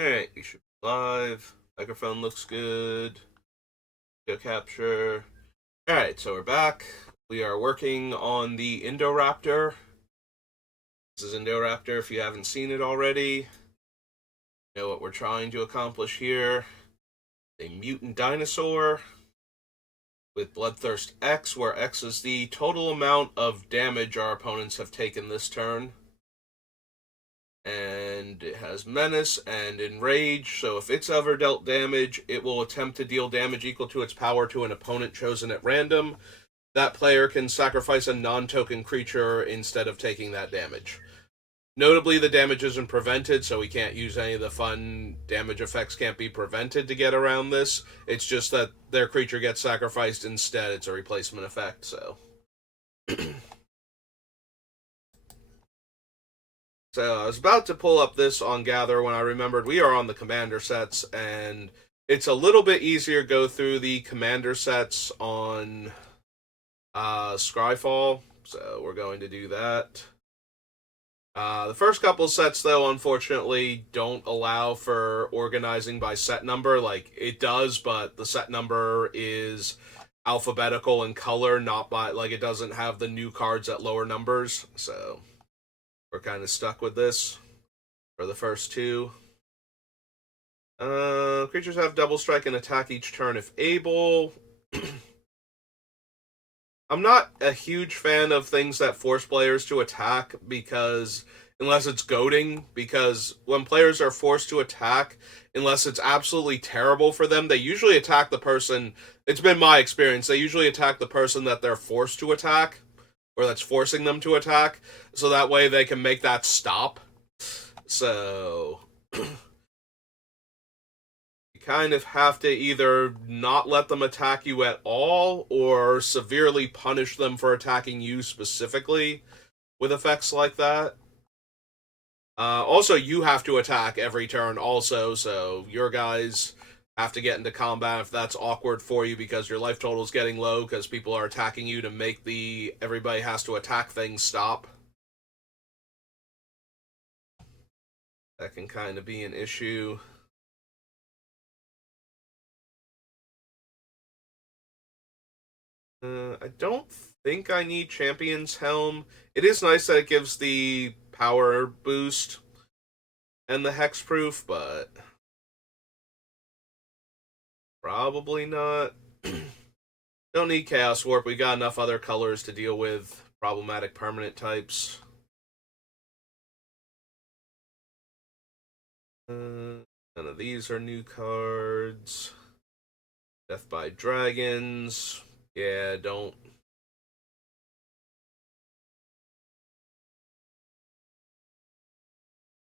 Alright, you should be live. Microphone looks good. Video capture. Alright, so we're back. We are working on the Indoraptor. This is Indoraptor if you haven't seen it already. You know what we're trying to accomplish here. A mutant dinosaur with Bloodthirst X, where X is the total amount of damage our opponents have taken this turn. And it has Menace and Enrage, so if it's ever dealt damage, it will attempt to deal damage equal to its power to an opponent chosen at random. That player can sacrifice a non-token creature instead of taking that damage. Notably, the damage isn't prevented, so we can't use any of the fun damage effects can't be prevented to get around this. It's just that their creature gets sacrificed instead. It's a replacement effect, so... So I was about to pull up this on Gather when I remembered we are on the commander sets, and it's a little bit easier to go through the commander sets on Scryfall, so we're going to do that. The first couple sets, though, unfortunately, don't allow for organizing by set number. Like, it does, but the set number is alphabetical in color, not by, like, it doesn't have the new cards at lower numbers, so we're kind of stuck with this for the first two. Creatures have double strike and attack each turn if able. I'm not a huge fan of things that force players to attack because unless it's goading, because when players are forced to attack, unless it's absolutely terrible for them, they usually attack the person. It's been my experience. They usually attack the person that they're forced to attack, or that's forcing them to attack, so that way they can make that stop. So kind of have to either not let them attack you at all or severely punish them for attacking you specifically with effects like that. Also, you have to attack every turn also, so your guys have to get into combat if that's awkward for you because your life total is getting low because people are attacking you to make the everybody has to attack things stop. That can kind of be an issue. I don't think I need Champion's Helm. It is nice that it gives the power boost and the hexproof, but probably not. Don't need Chaos Warp. We got enough other colors to deal with problematic permanent types. None of these are new cards. Death by Dragons. Yeah, don't.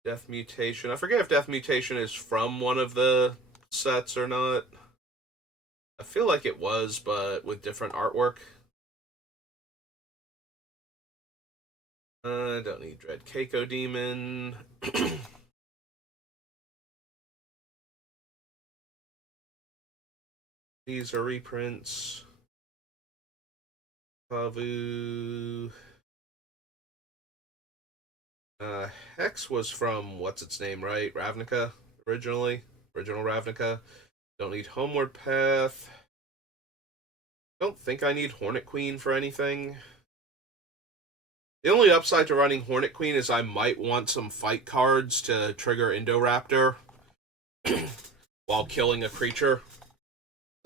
Death Mutation. I forget if Death Mutation is from one of the sets or not. I feel like it was, but with different artwork. I don't need Dread Keiko Demon. These are reprints. Pavu. Hex was from what's its name, right? Ravnica originally. Original Ravnica. Don't need Homeward Path. Don't think I need Hornet Queen for anything. The only upside to running Hornet Queen is I might want some fight cards to trigger Indoraptor while killing a creature.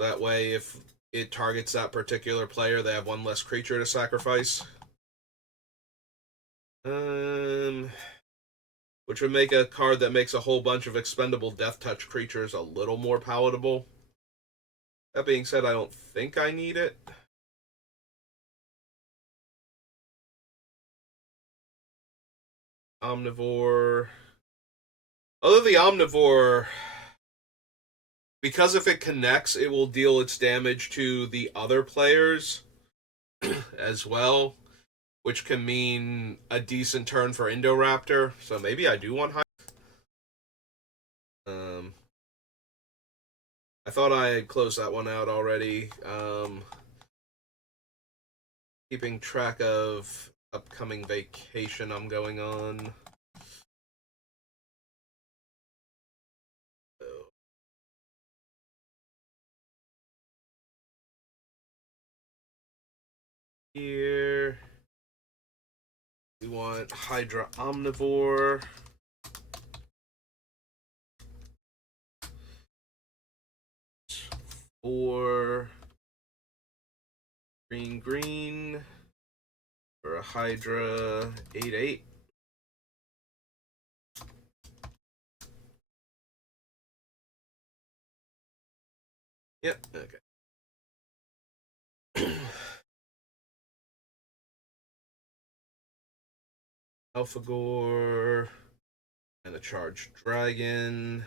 That way, if it targets that particular player, they have one less creature to sacrifice. Which would make a card that makes a whole bunch of expendable Death Touch creatures a little more palatable. That being said, I don't think I need it. Omnivore. Although the Omnivore, because if it connects, it will deal its damage to the other players as well, which can mean a decent turn for Indoraptor. So maybe I do want high. Um, I thought I had closed that one out already. Keeping track of upcoming vacation I'm going on. Here we want Hydra Omnivore. Or green for a Hydra 8/8. Yep, okay. Alphagore and a Charged Dragon.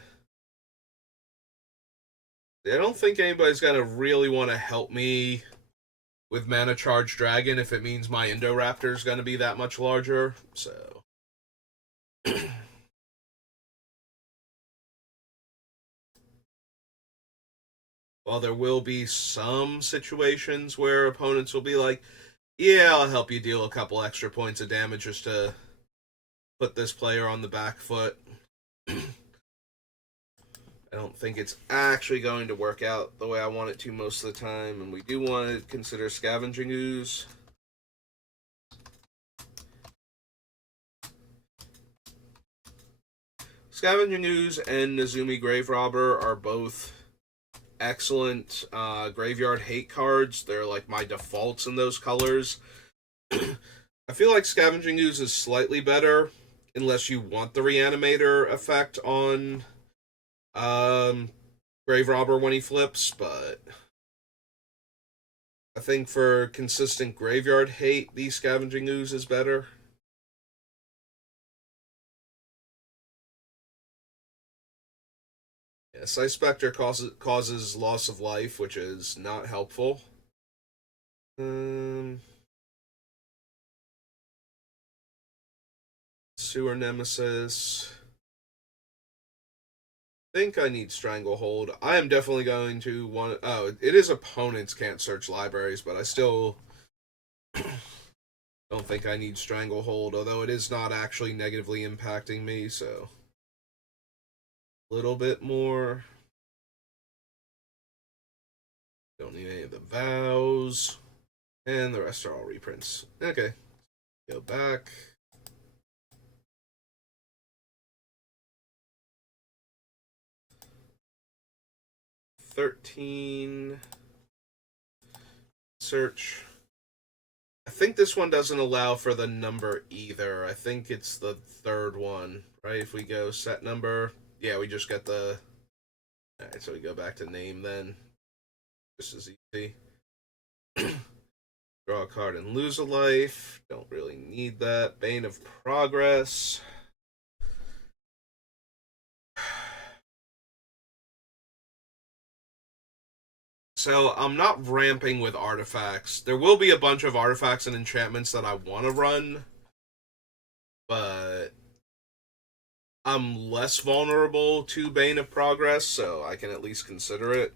I don't think anybody's gonna really want to help me with Mana Charged Dragon if it means my Indoraptor is gonna be that much larger. So while there will be some situations where opponents will be like, yeah, I'll help you deal a couple extra points of damage just to put this player on the back foot. I don't think it's actually going to work out the way I want it to most of the time, and we do want to consider Scavenging Ooze. Scavenging Ooze and Nezumi Grave Robber are both excellent graveyard hate cards. They're like my defaults in those colors. I feel like Scavenging Ooze is slightly better unless you want the Reanimator effect on Grave Robber when he flips, but I think for consistent graveyard hate, the Scavenging Ooze is better. Yeah, Sight Spectre causes loss of life, which is not helpful. Sewer Nemesis. I think I need Stranglehold. I am definitely going to want. Oh, it is opponents can't search libraries, but I still don't think I need Stranglehold, although it is not actually negatively impacting me, so. A little bit more. Don't need any of the vows. And the rest are all reprints. Okay. Go back. $13. Search. I think this one doesn't allow for the number either. I think it's the third one, right? If we go set number, yeah, we just get the. Alright, so we go back to name then. This is easy. Draw a card and lose a life. Don't really need that. Bane of Progress. So I'm not ramping with artifacts. There will be a bunch of artifacts and enchantments that I want to run, but I'm less vulnerable to Bane of Progress, so I can at least consider it.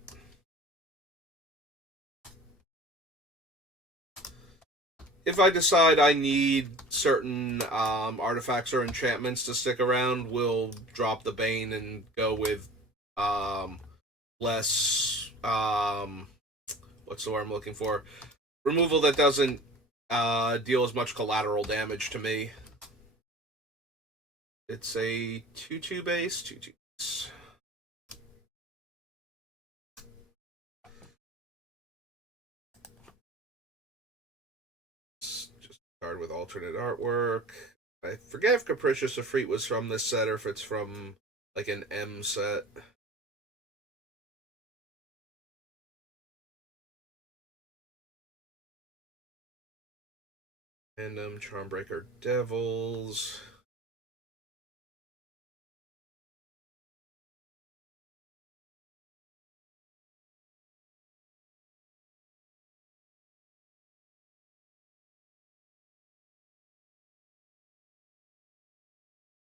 If I decide I need certain artifacts or enchantments to stick around, we'll drop the Bane and go with less what's the word I'm looking for? Removal that doesn't deal as much collateral damage to me. It's a 2/2 base, 2/2 base. Just a card with alternate artwork. I forget if Capricious Efreet was from this set or if it's from like an M set. Random Charmbreaker Devils.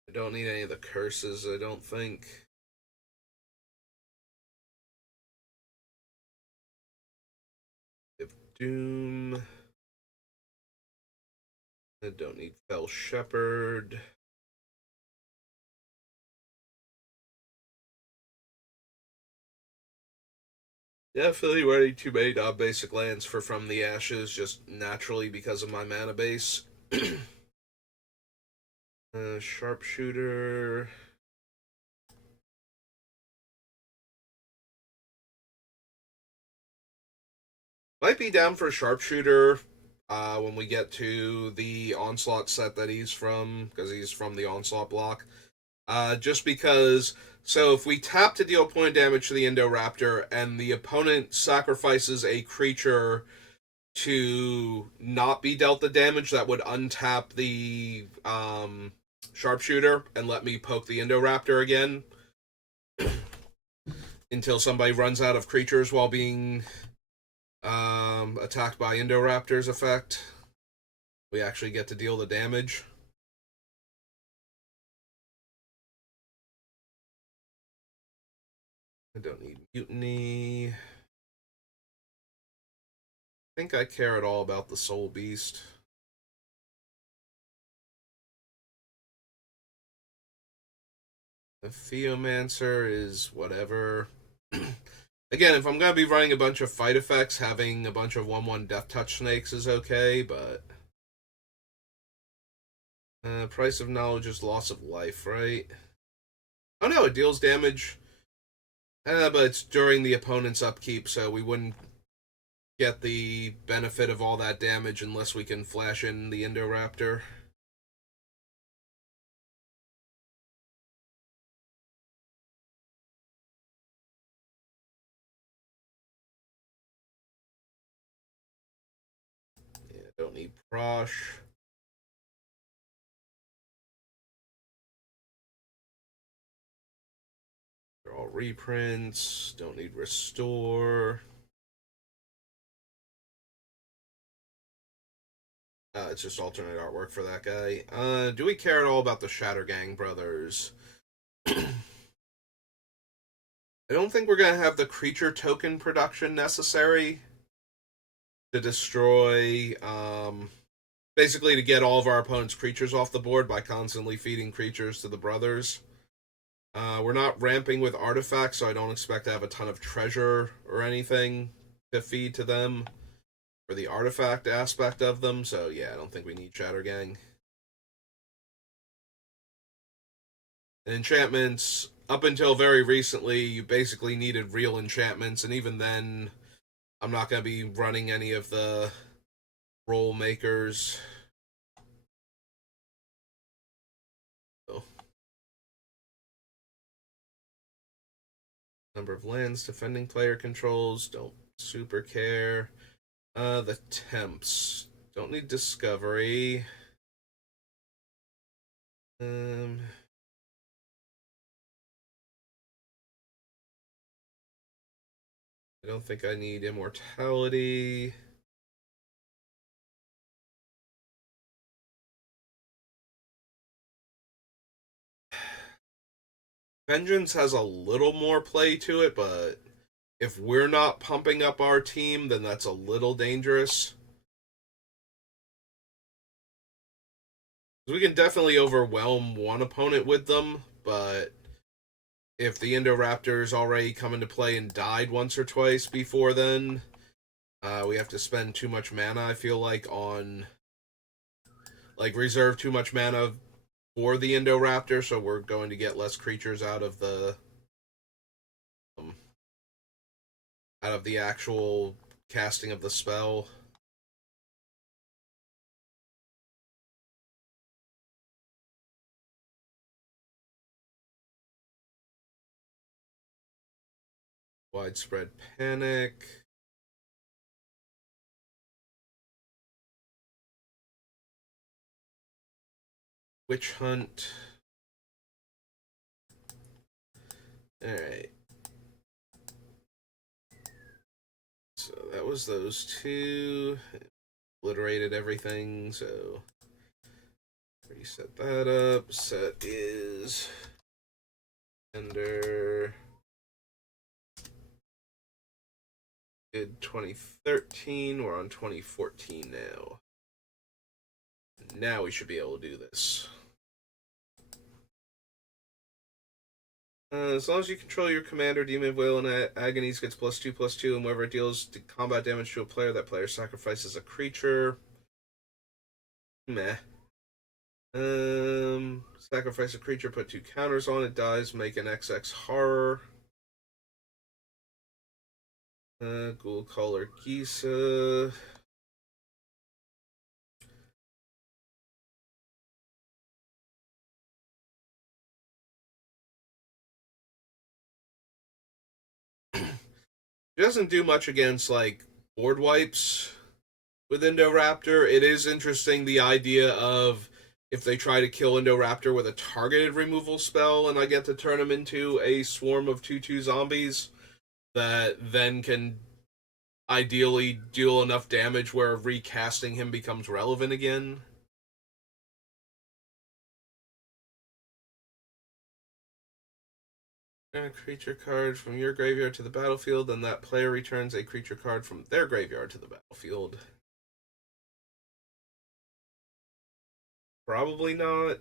I don't need any of the curses, I don't think. Doom. I don't need Fell Shepherd. Definitely running too many non-basic lands for From the Ashes, just naturally because of my mana base. Sharpshooter. Might be down for Sharpshooter when we get to the Onslaught set that he's from, because he's from the Onslaught block. Just because, so if we tap to deal point damage to the Indoraptor and the opponent sacrifices a creature to not be dealt the damage, that would untap the Sharpshooter and let me poke the Indoraptor again until somebody runs out of creatures while being attacked by Indoraptor's effect. We actually get to deal the damage. I don't need Mutiny. I think I care at all about the Soul Beast. The Theomancer is whatever. Again, if I'm going to be running a bunch of fight effects, having a bunch of 1/1 Death Touch snakes is okay, but. Price of knowledge is loss of life, right? Oh no, it deals damage. But it's during the opponent's upkeep, so we wouldn't get the benefit of all that damage unless we can flash in the Indoraptor. Yeah, don't need Prosh. They're all reprints. Don't need Restore. It's just alternate artwork for that guy. Do we care at all about the Shattergang brothers? I don't think we're gonna have the creature token production necessary to destroy, basically to get all of our opponent's creatures off the board by constantly feeding creatures to the brothers. We're not ramping with artifacts, so I don't expect to have a ton of treasure or anything to feed to them for the artifact aspect of them. So yeah, I don't think we need Shattergang. And enchantments, up until very recently, you basically needed real enchantments, and even then, I'm not going to be running any of the roll makers. So, number of lands defending player controls, don't super care. The temps, don't need discovery. Um, I don't think I need immortality. Vengeance has a little more play to it, but if we're not pumping up our team, then that's a little dangerous. We can definitely overwhelm one opponent with them, but if the Indoraptor's already come into play and died once or twice before then, we have to spend too much mana, I feel like, reserve too much mana for the Indoraptor, so we're going to get less creatures um, out of the actual casting of the spell. Widespread Panic. Witch Hunt. Alright. So that was those two. Obliterated everything, so reset that up. Set is under did 2013. We're on 2014 now. Now we should be able to do this. As long as you control your commander, Demon of Will and Agonies gets +2/+2, and whenever it deals combat damage to a player, that player sacrifices a creature. Meh. Sacrifice a creature, put 2 counters on it, dies, make an XX horror. Ghoul Caller Gisa. It doesn't do much against, like, board wipes with Indoraptor. It is interesting the idea of if they try to kill Indoraptor with a targeted removal spell and I get to turn him into a swarm of 2/2 zombies that then can ideally deal enough damage where recasting him becomes relevant again. A creature card from your graveyard to the battlefield, then that player returns a creature card from their graveyard to the battlefield. Probably not.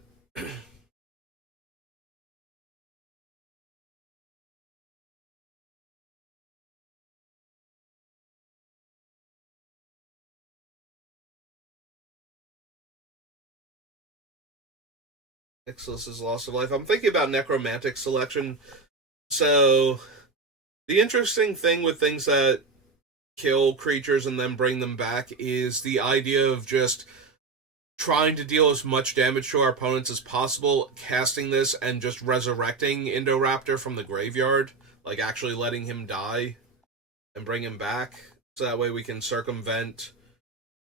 Ixalis' Loss of Life. I'm thinking about Necromantic Selection. So, the interesting thing with things that kill creatures and then bring them back is the idea of just trying to deal as much damage to our opponents as possible, casting this and just resurrecting Indoraptor from the graveyard, like actually letting him die and bring him back. So that way we can circumvent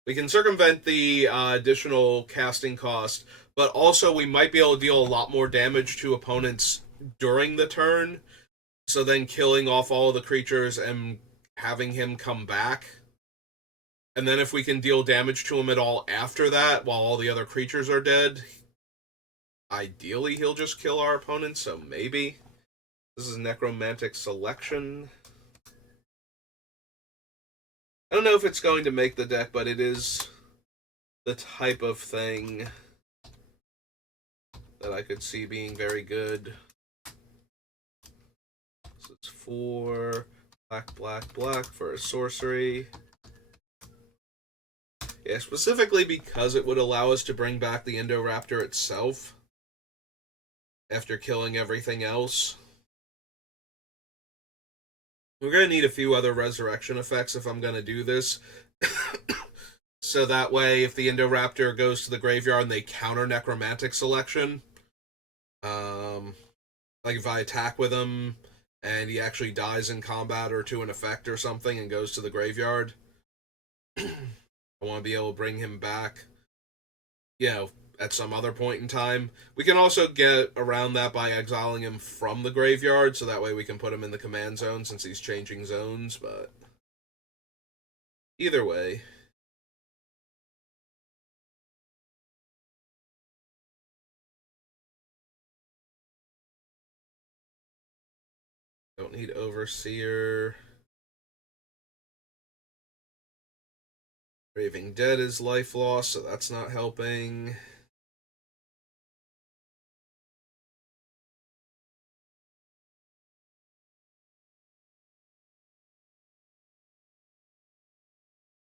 the additional casting cost, but also we might be able to deal a lot more damage to opponents during the turn. So then killing off all of the creatures and having him come back. And then if we can deal damage to him at all after that, while all the other creatures are dead, ideally he'll just kill our opponents, so maybe. This is Necromantic Selection. I don't know if it's going to make the deck, but it is the type of thing that I could see being very good. So it's 4 black, black, black for a sorcery. Yeah, specifically because it would allow us to bring back the Indoraptor itself after killing everything else. We're going to need a few other resurrection effects if I'm going to do this. So that way, if the Indoraptor goes to the graveyard and they counter Necromantic Selection, like if I attack with him and he actually dies in combat or to an effect or something and goes to the graveyard, I want to be able to bring him back, at some other point in time. We can also get around that by exiling him from the graveyard, so that way we can put him in the command zone since he's changing zones, but either way. Don't need Overseer. Raving Dead is life loss, so that's not helping.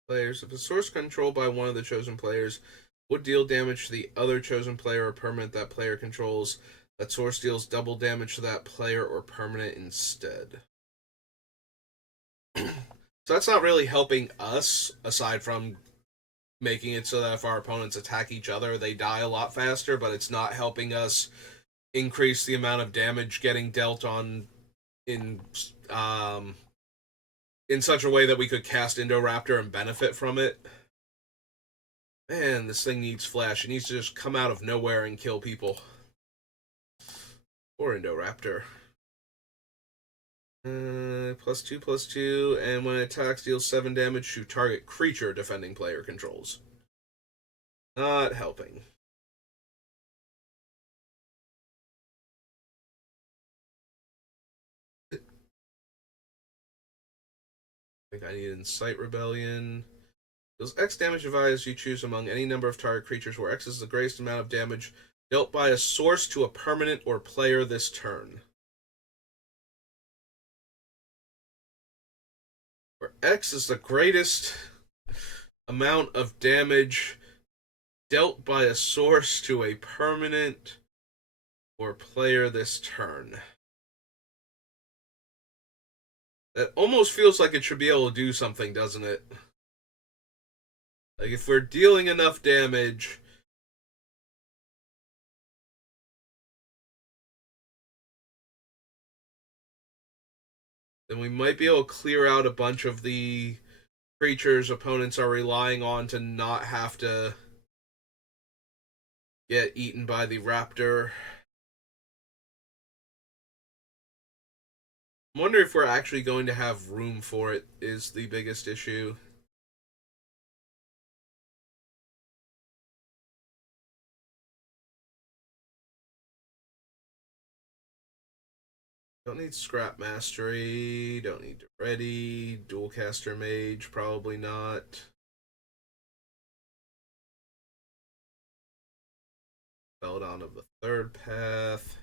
Players. If a source controlled by one of the chosen players would deal damage to the other chosen player or permanent that player controls, that source deals double damage to that player or permanent instead. So that's not really helping us, aside from making it so that if our opponents attack each other, they die a lot faster, but it's not helping us increase the amount of damage getting dealt on in um in such a way that we could cast Indoraptor and benefit from it. Man, this thing needs flash. It needs to just come out of nowhere and kill people. Or Indoraptor. +2/+2, and when it attacks, deals 7 damage to target creature defending player controls. Not helping. I think I need Incite Rebellion. Deals X damage as you choose among any number of target creatures, where X is the greatest amount of damage dealt by a source to a permanent or player this turn. X is the greatest amount of damage dealt by a source to a permanent or player this turn. That almost feels like it should be able to do something, doesn't it? Like, if we're dealing enough damage, then we might be able to clear out a bunch of the creatures opponents are relying on to not have to get eaten by the raptor. I wonder if we're actually going to have room for it, is the biggest issue. Don't need Scrap Mastery, don't need Ready, Dualcaster Mage, probably not. Belladon of the Third Path.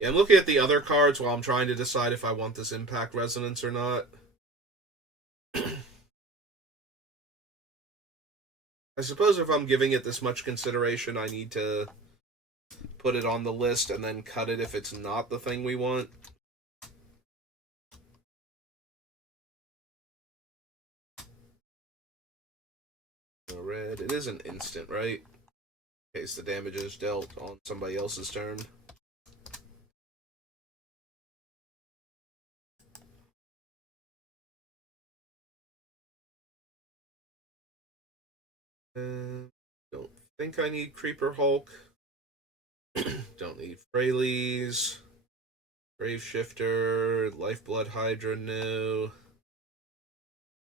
Yeah, I'm looking at the other cards while I'm trying to decide if I want this Impact Resonance or not. I suppose if I'm giving it this much consideration, I need to put it on the list and then cut it if it's not the thing we want. No red. It is an instant, right? In case the damage is dealt on somebody else's turn. Don't think I need Creeper Hulk. Don't need Freyleys. Grave Shifter. Lifeblood Hydra, no.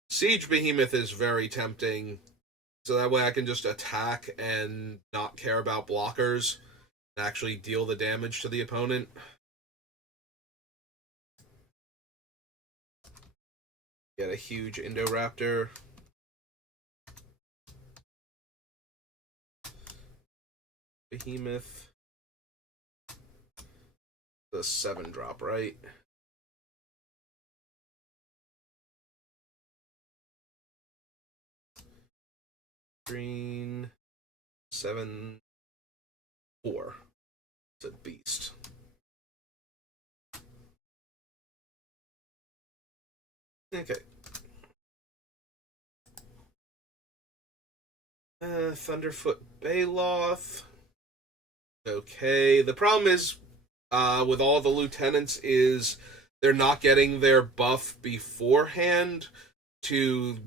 Siege Behemoth is very tempting. So that way I can just attack and not care about blockers and actually deal the damage to the opponent. Get a huge Indoraptor. Behemoth. The 7-drop, right? Green. 7. 4. It's a beast. Okay. Thunderfoot Baloth. Okay. The problem is, with all the lieutenants, is they're not getting their buff beforehand to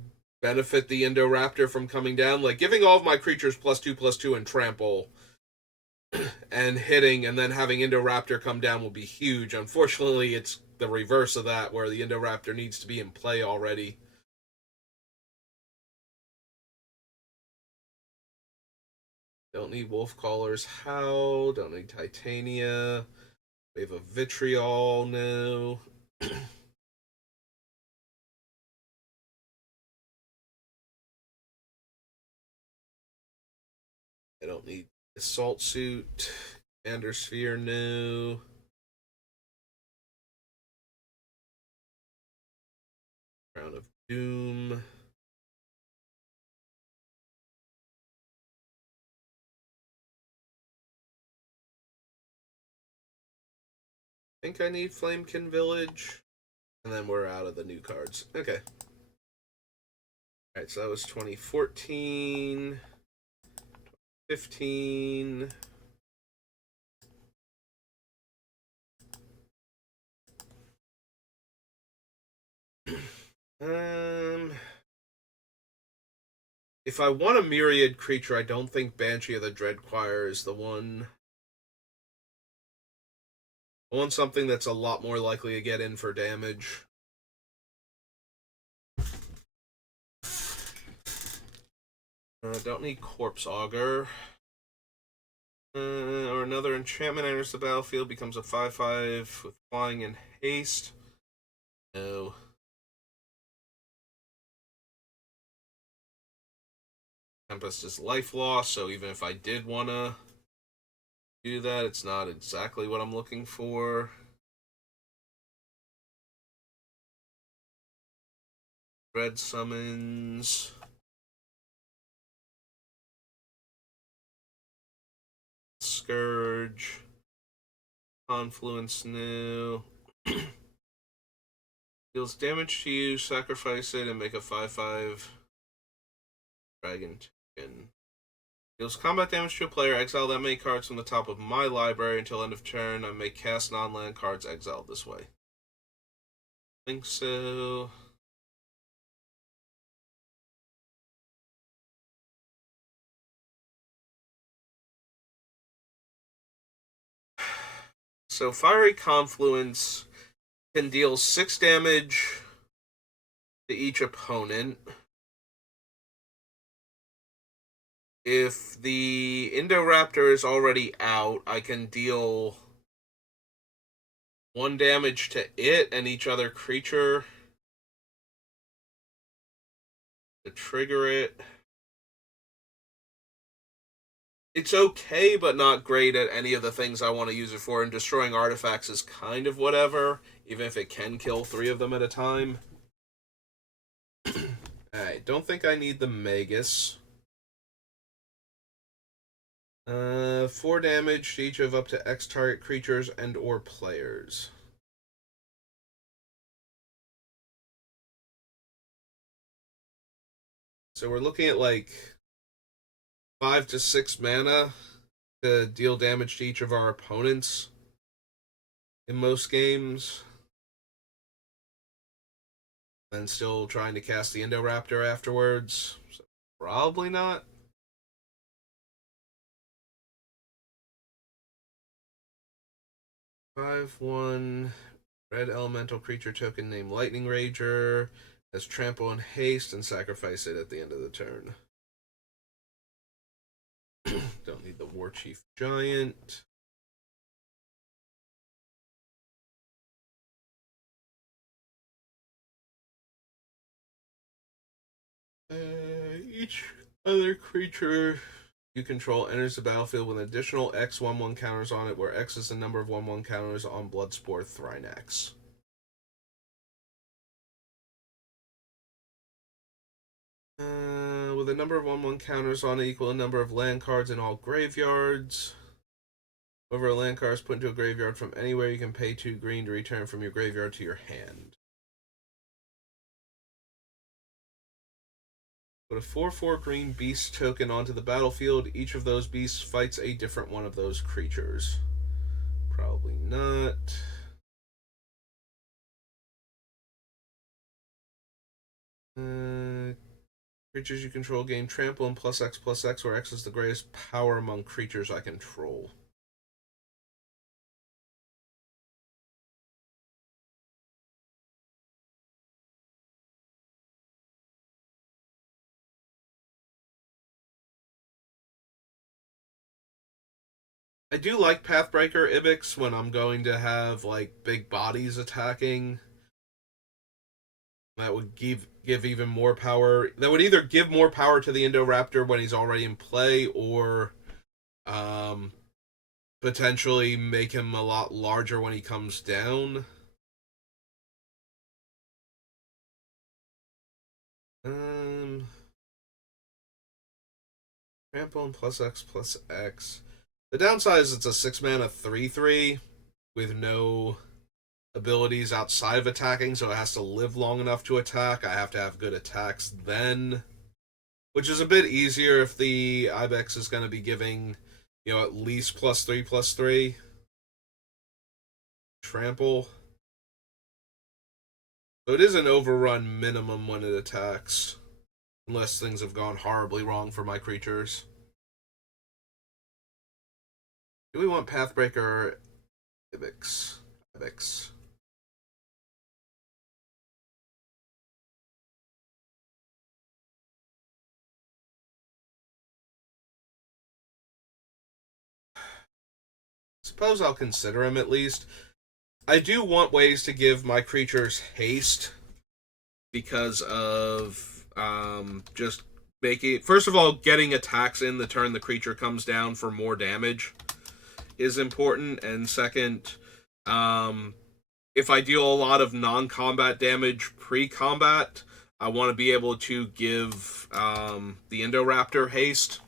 benefit the Indoraptor from coming down. Like, giving all of my creatures +2/+2 and trample and hitting and then having Indoraptor come down will be huge. Unfortunately, it's the reverse of that, where the Indoraptor needs to be in play already. Don't need Wolfcaller's Howl. Don't need Titania. Wave of Vitriol, no. I don't need Assault Suit. Commander Sphere, no. Crown of Doom. I think I need Flamekin Village. And then we're out of the new cards. Okay. Alright, so that was 2014. 15. If I want a myriad creature, I don't think Banshee of the Dreadchoir is the one. I want something that's a lot more likely to get in for damage. Don't need Corpse Augur. Or another enchantment enters the battlefield, becomes a 5/5 with flying and haste. No. Tempest is life loss, so even if I did want to do that, it's not exactly what I'm looking for. Red summons. Scourge. Confluence new. Deals damage to you, sacrifice it, and make a 5/5 dragon token. Deals combat damage to a player, exile that many cards from the top of my library until end of turn. I may cast non-land cards exiled this way. I think so. So Fiery Confluence can deal 6 damage to each opponent. If the Indoraptor is already out, I can deal 1 damage to it and each other creature to trigger it. It's okay, but not great at any of the things I want to use it for, and destroying artifacts is kind of whatever, even if it can kill 3 of them at a time. Alright, don't think I need the Magus. 4 damage to each of up to X target creatures and or players. So we're looking at like 5 to 6 mana to deal damage to each of our opponents in most games. And still trying to cast the Indoraptor afterwards. So probably not. Five one red elemental creature token named Lightning Rager has trample and haste and sacrifice it at the end of the turn. Don't need the War Chief Giant. Each other creature you control enters the battlefield with additional X 1/1 counters on it, where X is the number of 1/1 counters on Bloodspore Thrynax. With a number of 1/1 counters on it equal a number of land cards in all graveyards. Whenever a land card is put into a graveyard from anywhere, you can pay 2 green to return from your graveyard to your hand. Put a 4/4 green beast token onto the battlefield. Each of those beasts fights a different one of those creatures. Probably not. Creatures you control gain trample and +X/+X, where X is the greatest power among creatures I control. I do like Pathbreaker Ibex when I'm going to have like big bodies attacking. That would give even more power. That would either give more power to the Indoraptor when he's already in play, or potentially make him a lot larger when he comes down. Trample and +X/+X. The downside is it's a 6 mana 3/3 with no abilities outside of attacking, so it has to live long enough to attack. I have to have good attacks then, which is a bit easier if the Ibex is going to be giving, at least +3/+3 trample. So it is an overrun minimum when it attacks, unless things have gone horribly wrong for my creatures. Do we want Pathbreaker or Ibex? Ibex. Suppose I'll consider him at least. I do want ways to give my creatures haste because of just making. First of all, getting attacks in the turn the creature comes down for more damage is important, and second, if I deal a lot of non-combat damage pre-combat, I want to be able to give the Indoraptor haste,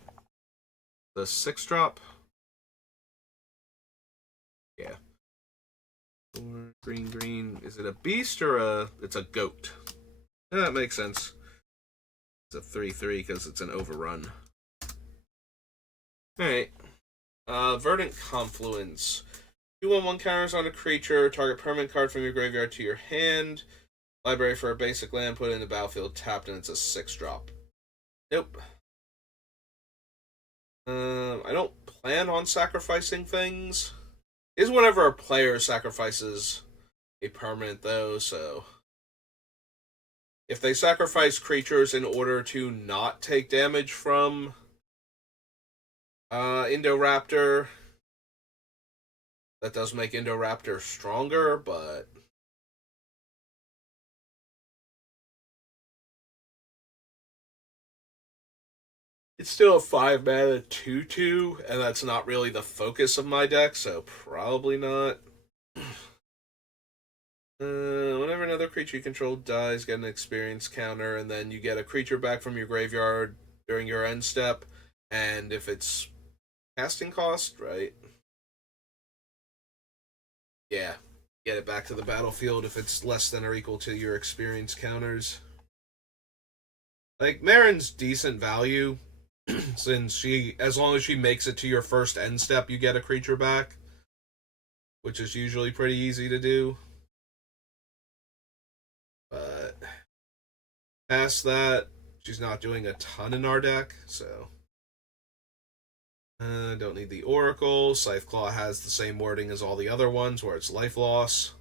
the 6-drop. Yeah. Green, green. Is it a beast or a? It's a goat. Yeah, that makes sense. It's a 3/3 because it's an overrun. Alright. Verdant Confluence. 2/1 counters on a creature. Target permanent card from your graveyard to your hand. Library for a basic land. Put it in the battlefield tapped, and it's a 6-drop. Nope. I don't plan on sacrificing things. Is whenever a player sacrifices a permanent, though, so. If they sacrifice creatures in order to not take damage from Indoraptor, that does make Indoraptor stronger, but it's still a 5-mana 2/2, and that's not really the focus of my deck, so probably not. Whenever another creature you control dies, get an experience counter, and then you get a creature back from your graveyard during your end step, and if it's casting cost, right? Yeah, get it back to the battlefield if it's less than or equal to your experience counters. Like, Marin's decent value, since as long as she makes it to your first end step, you get a creature back, which is usually pretty easy to do. But past that, she's not doing a ton in our deck, so. Don't need the Oracle. Scytheclaw has the same wording as all the other ones, where it's life loss.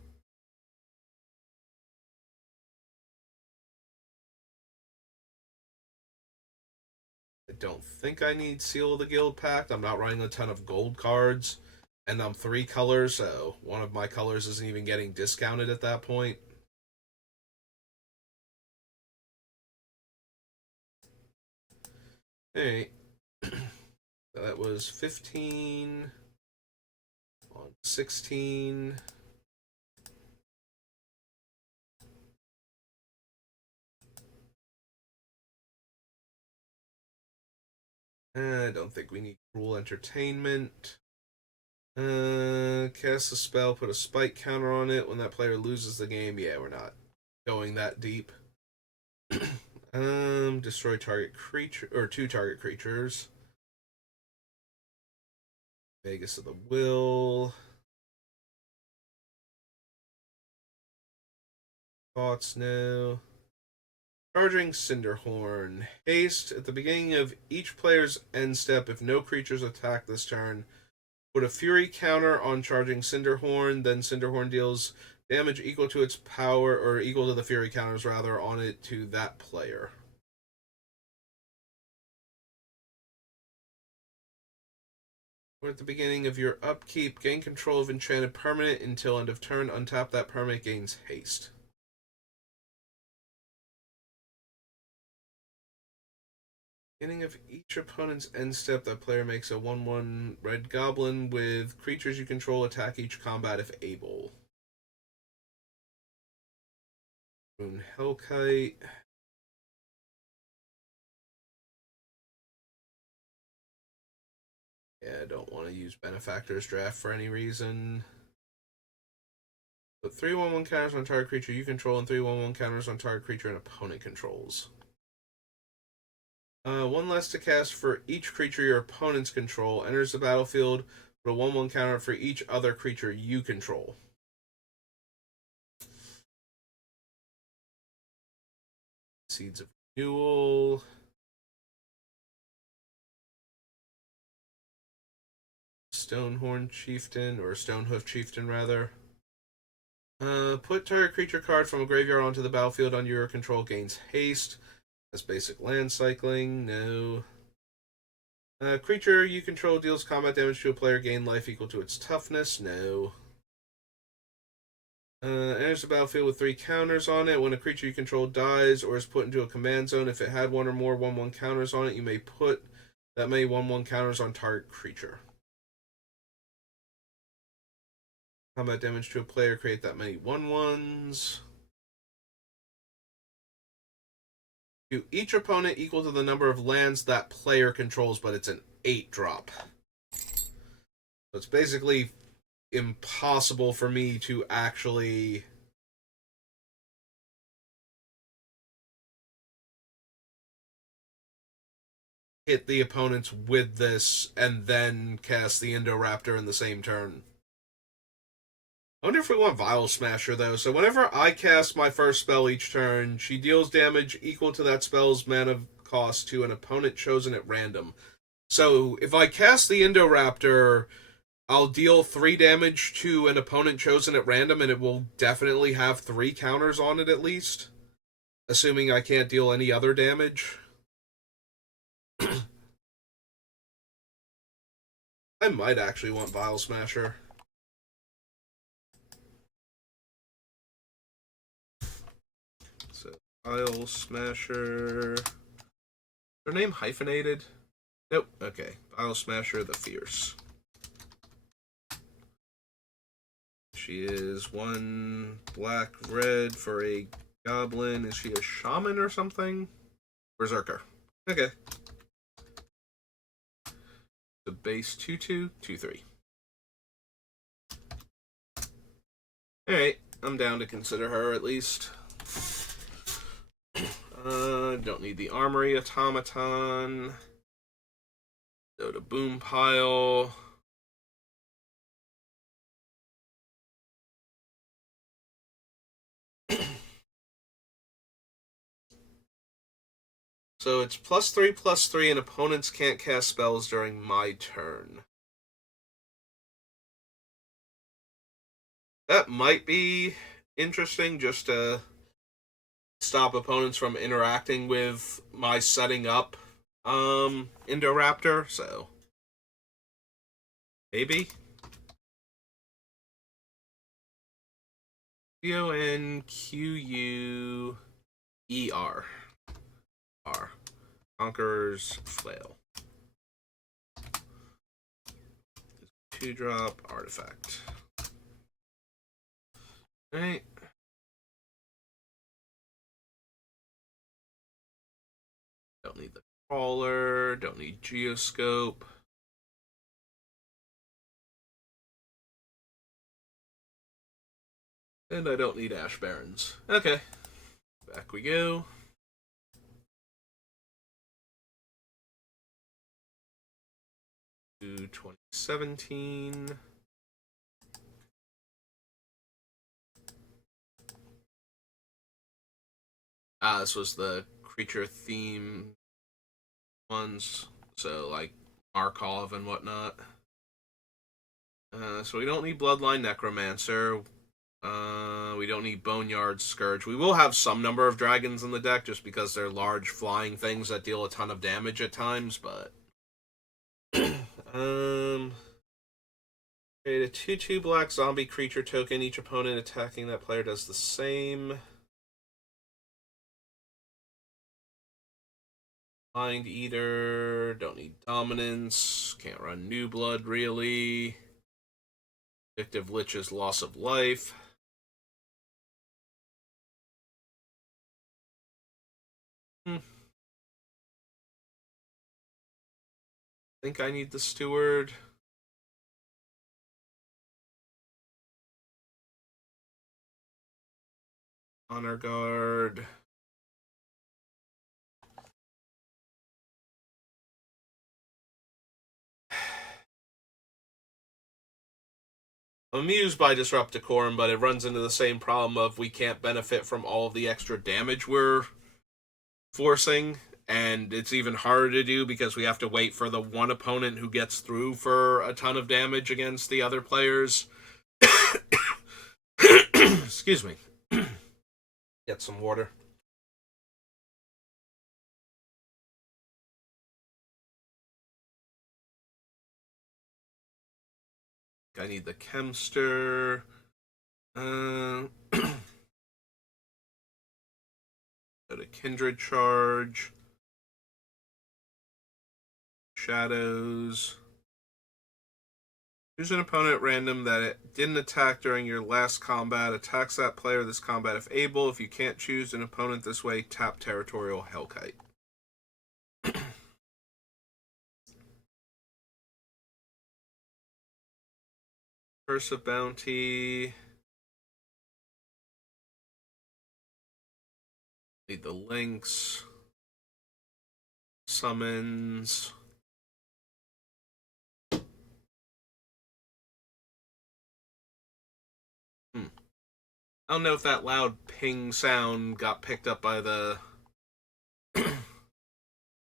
I don't think I need Seal of the Guild Pact. I'm not running a ton of gold cards, and I'm 3 colors, so one of my colors isn't even getting discounted at that point. Alright. So that was 15 on 16. I don't think we need Cruel Entertainment. Cast a spell, put a spike counter on it. When that player loses the game, yeah, we're not going that deep. Destroy target creature, or 2 target creatures. Vegas of the Will. Thoughts now. Charging Cinderhorn. Haste. At the beginning of each player's end step, if no creatures attack this turn, put a Fury counter on Charging Cinderhorn. Then Cinderhorn deals damage equal to its power, or equal to the Fury counters, rather, on it to that player. Or at the beginning of your upkeep, gain control of enchanted permanent until end of turn. Untap that permanent, gains haste. Beginning of each opponent's end step, that player makes a 1/1 red goblin with creatures you control attack each combat if able. Moon Hellkite. Yeah, I don't want to use Benefactor's Draft for any reason. Put 3/1/1 counters on target creature you control and 3/1/1 counters on target creature an opponent controls. 1 less to cast for each creature your opponents control. Enters the battlefield. Put a 1/1 counter for each other creature you control. Seeds of Renewal. Stonehorn Chieftain, or Stonehoof Chieftain, rather. Put target creature card from a graveyard onto the battlefield under your control, gains haste. That's basic land cycling. No. Creature you control deals combat damage to a player, gain life equal to its toughness. No. Enters the battlefield with 3 counters on it. When a creature you control dies or is put into a command zone, if it had 1 or more 1/1 counters on it, you may put that many 1/1 counters on target creature. Combat damage to a player, create that many 1/1s. To each opponent equal to the number of lands that player controls, but it's an 8-drop. So it's basically impossible for me to actually hit the opponents with this and then cast the Indoraptor in the same turn. I wonder if we want Vial Smasher, though. So whenever I cast my first spell each turn, she deals damage equal to that spell's mana cost to an opponent chosen at random. So if I cast the Indoraptor, I'll deal 3 damage to an opponent chosen at random, and it will definitely have 3 counters on it at least. Assuming I can't deal any other damage. I might actually want Vial Smasher. So, Vial Smasher. Her name hyphenated? Nope. Okay. Vial Smasher the Fierce. She is 1 black red for a goblin. Is she a shaman or something? Berserker. Okay. The base 2/2, 2/3. Alright, I'm down to consider her at least. Don't need the Armory Automaton. Go to Boom Pile. So it's +3/+3, and opponents can't cast spells during my turn. That might be interesting, just to stop opponents from interacting with my setting up Indoraptor, so maybe. Conqueror. R. Conqueror's Flail. 2-drop artifact. Alright. Don't need the crawler. Don't need Geoscope. And I don't need Ash Barrens. Okay. Back we go. To 2017. This was the creature theme ones. So, like, Markov and whatnot. So we don't need Bloodline Necromancer. We don't need Boneyard Scourge. We will have some number of dragons in the deck just because they're large flying things that deal a ton of damage at times, but create a 2/2 black zombie creature token. Each opponent attacking that player does the same. Mind Eater. Don't need Dominance. Can't run New Blood, really. Addictive Lich's Loss of Life. I think I need the Steward. Honor Guard. I'm amused by Disrupt Decorum, but it runs into the same problem of we can't benefit from all of the extra damage we're forcing, and it's even harder to do because we have to wait for the one opponent who gets through for a ton of damage against the other players. Excuse me. Get some water. I need the Chemster. Go to Kindred Charge. Shadows. Choose an opponent at random that it didn't attack during your last combat. Attacks that player this combat if able. If you can't choose an opponent this way, tap Territorial Hellkite. Curse of Bounty. Need the links. Summons. I don't know if that loud ping sound got picked up by the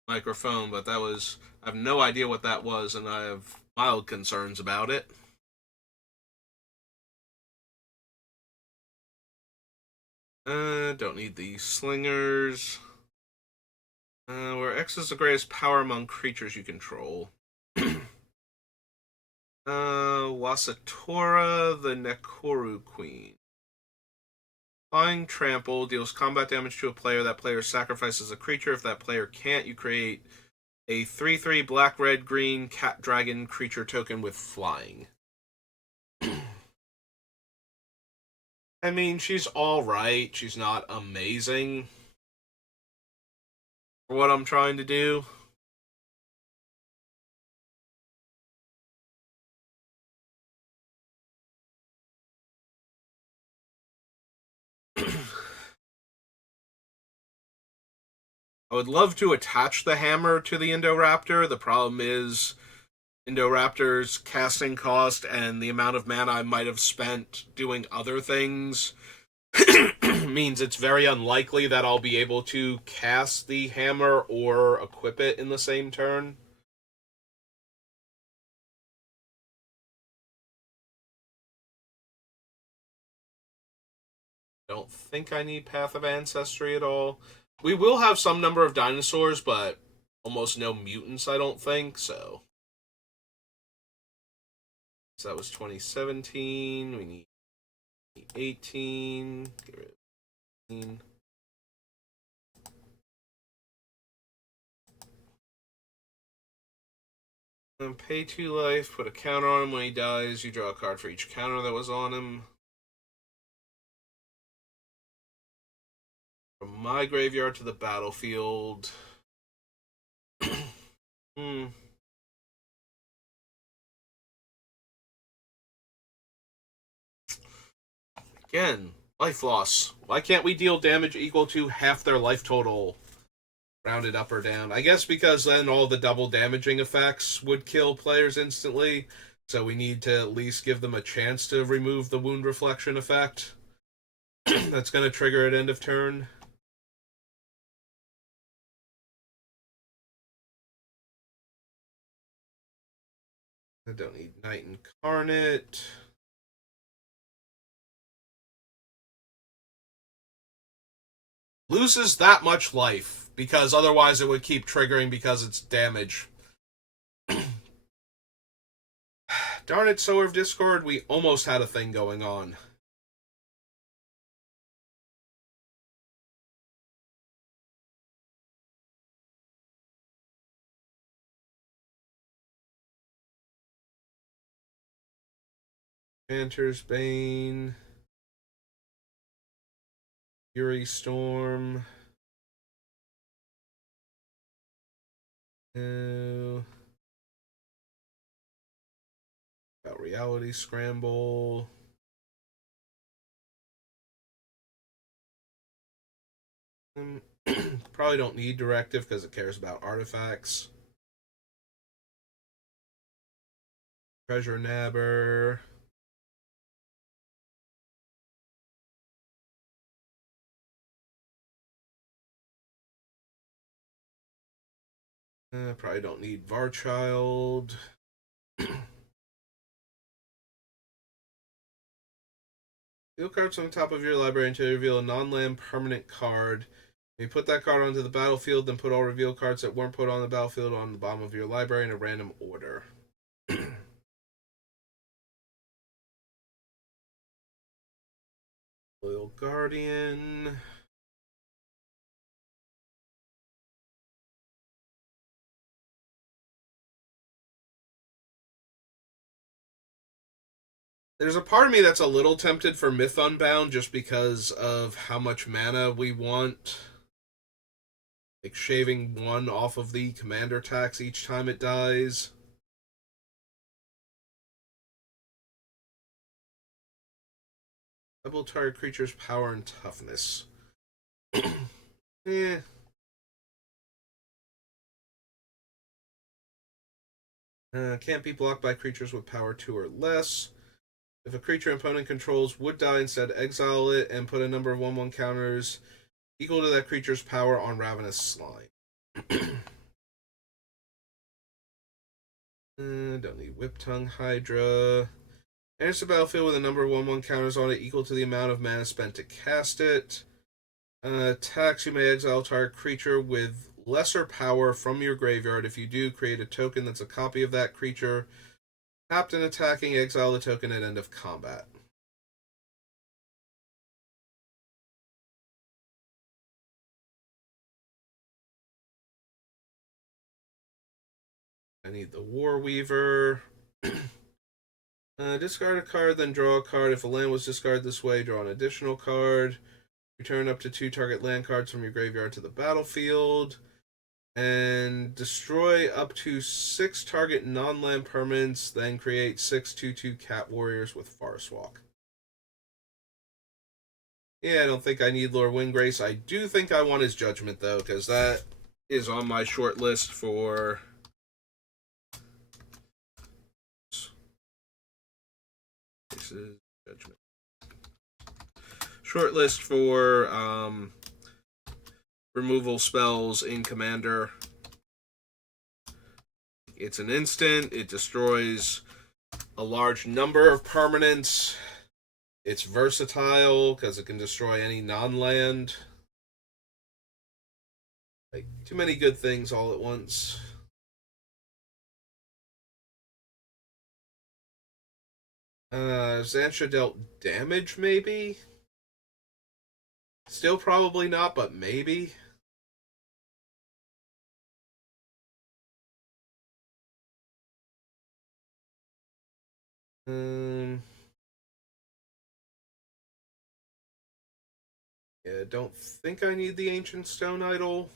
microphone, but that was. I have no idea what that was, and I have mild concerns about it. Don't need the slingers. Where X is the greatest power among creatures you control. Wasatora, the Nekoru Queen. Flying Trample deals combat damage to a player. That player sacrifices a creature. If that player can't, you create a 3/3 black, red, green cat dragon creature token with flying. I mean, she's alright. She's not amazing for what I'm trying to do. I would love to attach the hammer to the Indoraptor. The problem is Indoraptor's casting cost and the amount of mana I might have spent doing other things means it's very unlikely that I'll be able to cast the hammer or equip it in the same turn. Don't think I need Path of Ancestry at all. We will have some number of dinosaurs, but almost no mutants, I don't think, so. So that was 2017. We need 18. Get rid of 18. Pay 2 life, put a counter on him when he dies. You draw a card for each counter that was on him. From my graveyard to the battlefield. Again, life loss. Why can't we deal damage equal to half their life total? Rounded up or down. I guess because then all the double damaging effects would kill players instantly. So we need to at least give them a chance to remove the wound reflection effect. That's going to trigger at end of turn. I don't need Knight Incarnate. Loses that much life, because otherwise it would keep triggering because it's damage. Darn it, Sower of Discord, we almost had a thing going on. Panther's Bane. Fury Storm. No. Got Reality Scramble. Probably don't need Directive because it cares about artifacts. Treasure Nabber. Probably don't need Varchild. Deal cards on the top of your library until you reveal a non-land permanent card. You put that card onto the battlefield, then put all reveal cards that weren't put on the battlefield on the bottom of your library in a random order. Loyal Guardian. There's a part of me that's a little tempted for Myth Unbound just because of how much mana we want. Like shaving one off of the commander tax each time it dies. Double target creature's power and toughness. Eh. Can't be blocked by creatures with power 2 or less. If a creature opponent controls would die, instead exile it and put a number of 1/1 counters equal to that creature's power on Ravenous Slime. Don't need Whip Tongue Hydra. Enters the battlefield with a number of 1/1 counters on it equal to the amount of mana spent to cast it. Attacks, you may exile target creature with lesser power from your graveyard. If you do, create a token that's a copy of that creature. Tapped and attacking, exile the token at end of combat. I need the War Weaver. Discard a card, then draw a card. If a land was discarded this way, draw an additional card. Return up to 2 target land cards from your graveyard to the battlefield. And destroy up to 6 target non-land permanents, then create 6 2/2 Cat Warriors with Forest Walk. Yeah, I don't think I need Lord Windgrace. I do think I want his Judgment, though, because that is on my short list for... This is Judgment. Short list for removal spells in Commander. It's an instant. It destroys a large number of permanents. It's versatile because it can destroy any non-land. Like, too many good things all at once. Xantria dealt damage, maybe? Still probably not, but maybe. Yeah, don't think I need the Ancient Stone Idol.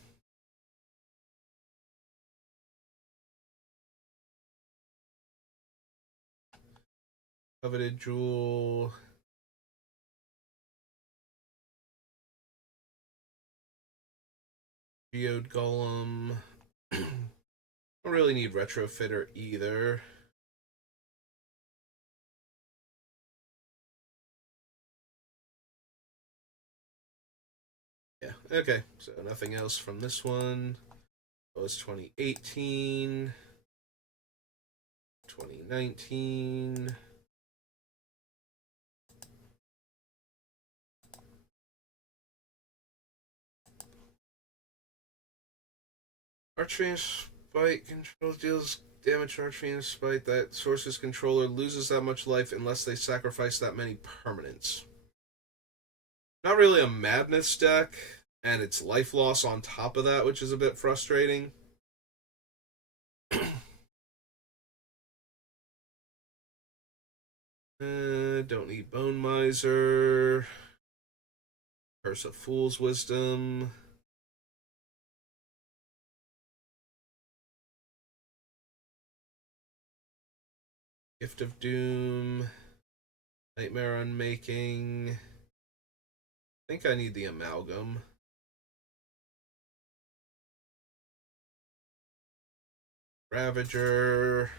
Coveted Jewel. Geode Golem. Don't really need Retrofitter either. Yeah, okay. So nothing else from this one. It was 2018. 2019. Archfiend Spite control deals damage to Archfiend Spite. That source's controller loses that much life unless they sacrifice that many permanents. Not really a Madness deck, and it's life loss on top of that, which is a bit frustrating. Don't need Bone Miser. Curse of Fool's Wisdom. Gift of Doom. Nightmare Unmaking. I think I need the Amalgam. Ravager.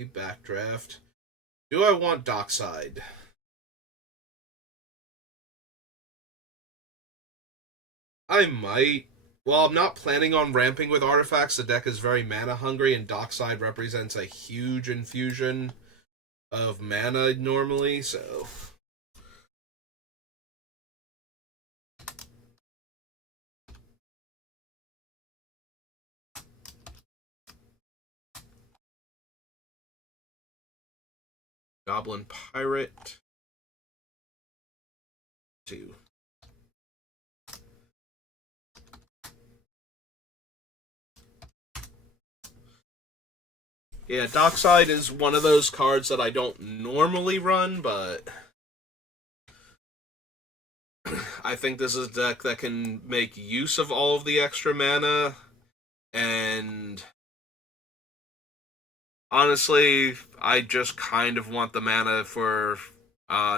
Backdraft. Do I want Dockside? I might. Well, I'm not planning on ramping with artifacts. The deck is very mana hungry, and Dockside represents a huge infusion of mana normally, so. Goblin Pirate. 2. Yeah, Dockside is one of those cards that I don't normally run, but I think this is a deck that can make use of all of the extra mana, and honestly, I just kind of want the mana for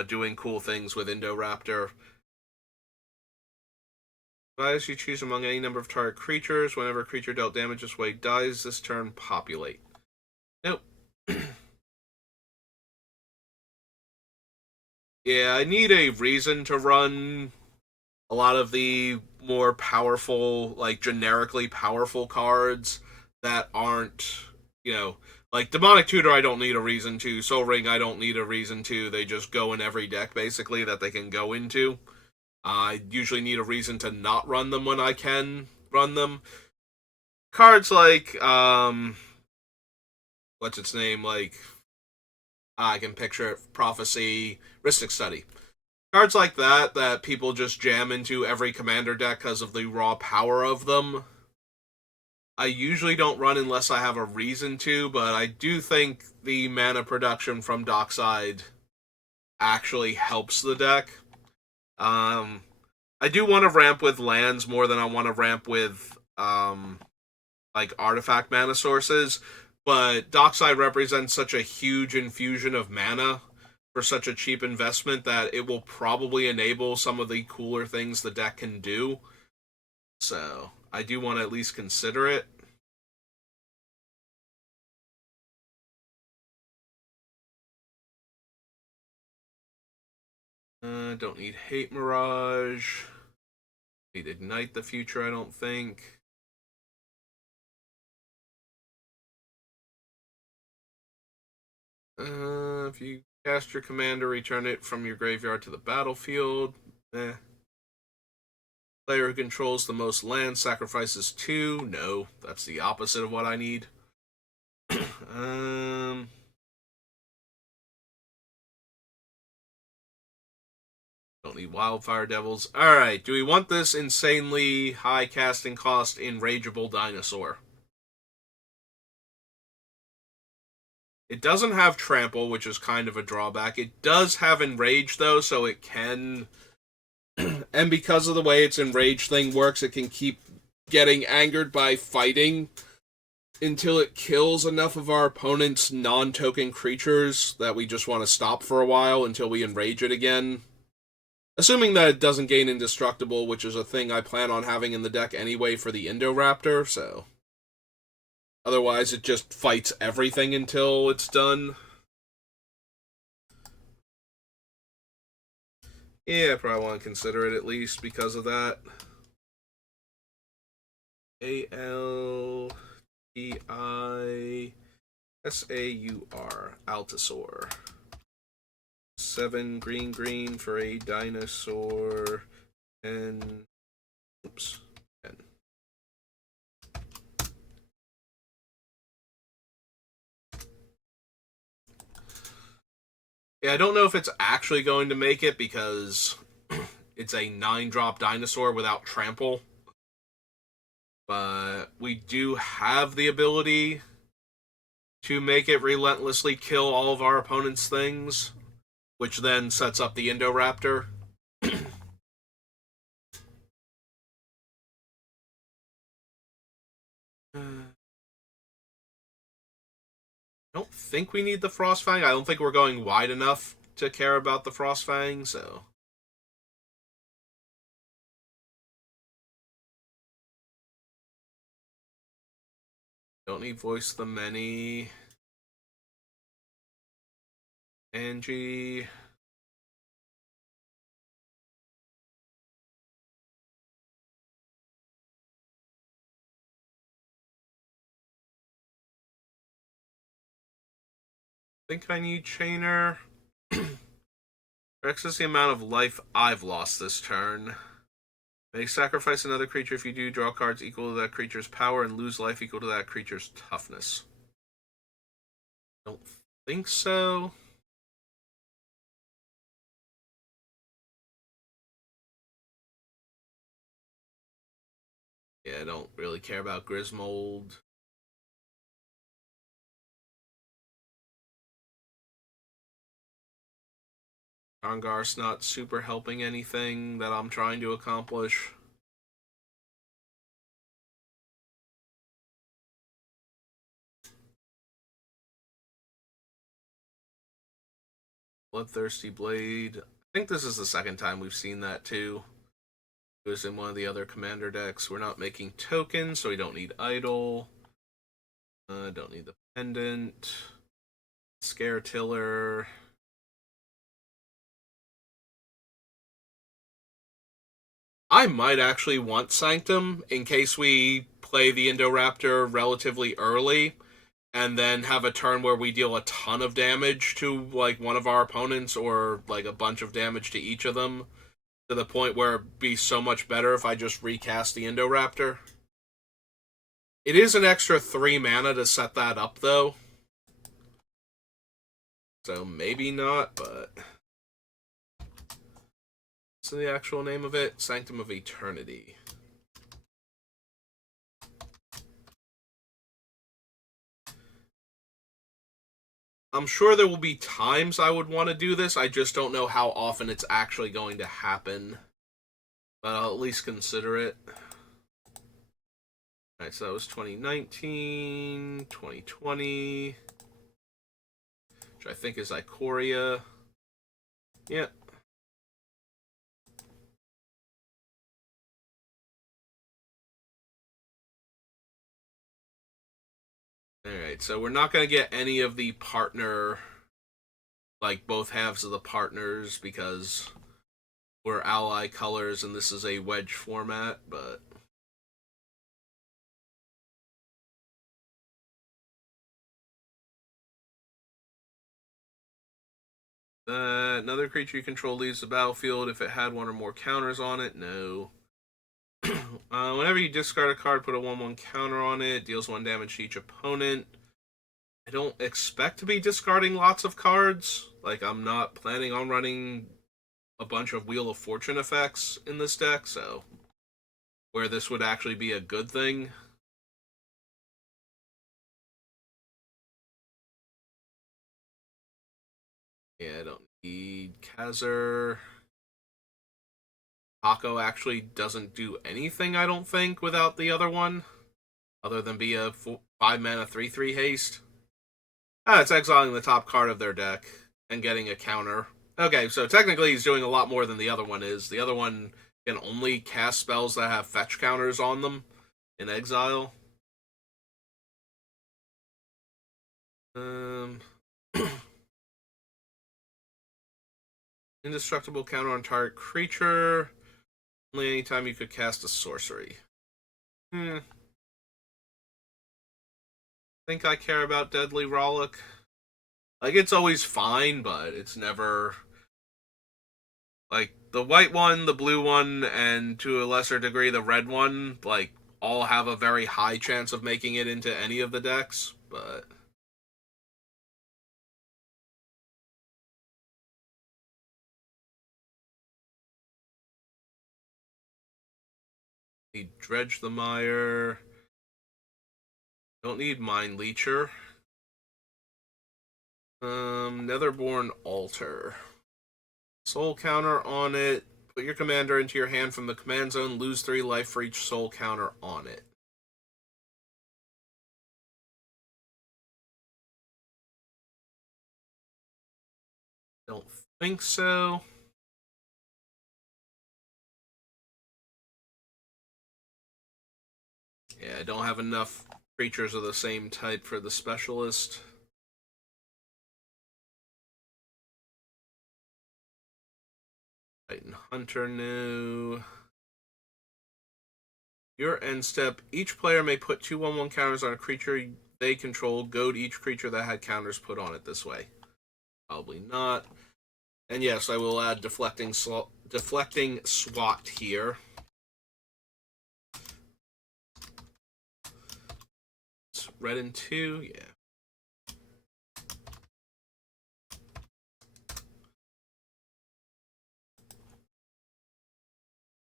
doing cool things with Indoraptor. As you choose among any number of target creatures, whenever a creature dealt damage this way dies this turn, populate. Nope. Yeah, I need a reason to run a lot of the more powerful, like generically powerful cards that aren't, you know, like Demonic Tutor, I don't need a reason to. Soul Ring, I don't need a reason to. They just go in every deck, basically, that they can go into. I usually need a reason to not run them when I can run them. Cards like, what's its name? Like, I can picture it, Prophecy, Rhystic Study. Cards like that people just jam into every commander deck because of the raw power of them. I usually don't run unless I have a reason to, but I do think the mana production from Dockside actually helps the deck. Um, I do want to ramp with lands more than I want to ramp with like artifact mana sources, but Dockside represents such a huge infusion of mana for such a cheap investment that it will probably enable some of the cooler things the deck can do. So I do want to at least consider it. Don't need Hate Mirage. Need Ignite the Future, I don't think. If you cast your commander, return it from your graveyard to the battlefield. Eh. Player who controls the most land sacrifices two. No, that's the opposite of what I need. um, don't need Wildfire Devils. Alright, do we want this insanely high casting cost Enrageable Dinosaur? It doesn't have Trample, which is kind of a drawback. It does have Enrage, though, so it can. And because of the way its Enrage thing works, it can keep getting angered by fighting until it kills enough of our opponent's non-token creatures that we just want to stop for a while until we enrage it again. Assuming that it doesn't gain indestructible, which is a thing I plan on having in the deck anyway for the Indoraptor, so. Otherwise, it just fights everything until it's done. Yeah, I probably want to consider it at least because of that. Altisaur. Altasaur. 7 green green for a dinosaur. And oops. 10. Yeah, I don't know if it's actually going to make it because it's a 9-drop dinosaur without trample. But we do have the ability to make it relentlessly kill all of our opponent's things, which then sets up the Indoraptor. I don't think we need the Frostfang. I don't think we're going wide enough to care about the Frostfang, so. Don't need Voice of the Many. Angie. Think I need Chainer. Rex is the amount of life I've lost this turn. May sacrifice another creature. If you do, draw cards equal to that creature's power and lose life equal to that creature's toughness. Don't think so. Yeah, I don't really care about Grismold. Angar's not super helping anything that I'm trying to accomplish. Bloodthirsty Blade. I think this is the second time we've seen that too. It was in one of the other commander decks. We're not making tokens, so we don't need Idol. Don't need the Pendant. Scare Tiller. I might actually want Sanctum in case we play the Indoraptor relatively early and then have a turn where we deal a ton of damage to like one of our opponents or like a bunch of damage to each of them to the point where it'd be so much better if I just recast the Indoraptor. It is an extra 3 mana to set that up though. So maybe not, but what's the actual name of it? Sanctum of Eternity. I'm sure there will be times I would want to do this. I just don't know how often it's actually going to happen. But I'll at least consider it. Alright, so that was 2019, 2020, which I think is Ikoria. Yeah. Alright, so we're not going to get any of the partner, like both halves of the partners, because we're ally colors and this is a wedge format, but another creature you control leaves the battlefield if it had one or more counters on it. No. Whenever you discard a card, put a 1/1 counter on it. Deals 1 damage to each opponent. I don't expect to be discarding lots of cards. Like, I'm not planning on running a bunch of Wheel of Fortune effects in this deck, so where this would actually be a good thing. Yeah, I don't need Kazur. Taco actually doesn't do anything, I don't think, without the other one, other than be a 5 mana 3/3 haste. It's exiling the top card of their deck and getting a counter. Okay, so technically he's doing a lot more than the other one is. The other one can only cast spells that have fetch counters on them in exile. Um, Indestructible counter on target creature. Only anytime you could cast a sorcery. Think I care about Deadly Rollick. Like, it's always fine, but it's never like the white one, the blue one, and to a lesser degree the red one, like, all have a very high chance of making it into any of the decks, but need Dredge the Mire. Don't need Mind Leecher. Netherborn Altar. Soul counter on it. Put your commander into your hand from the command zone. Lose 3 life for each soul counter on it. Don't think so. Yeah, I don't have enough creatures of the same type for the specialist. Titan Hunter, no. Your end step. Each player may put 2/1/1 counters on a creature they control. Goad each creature that had counters put on it this way. Probably not. And yes, I will add deflecting SWAT here. It's red and 2, yeah.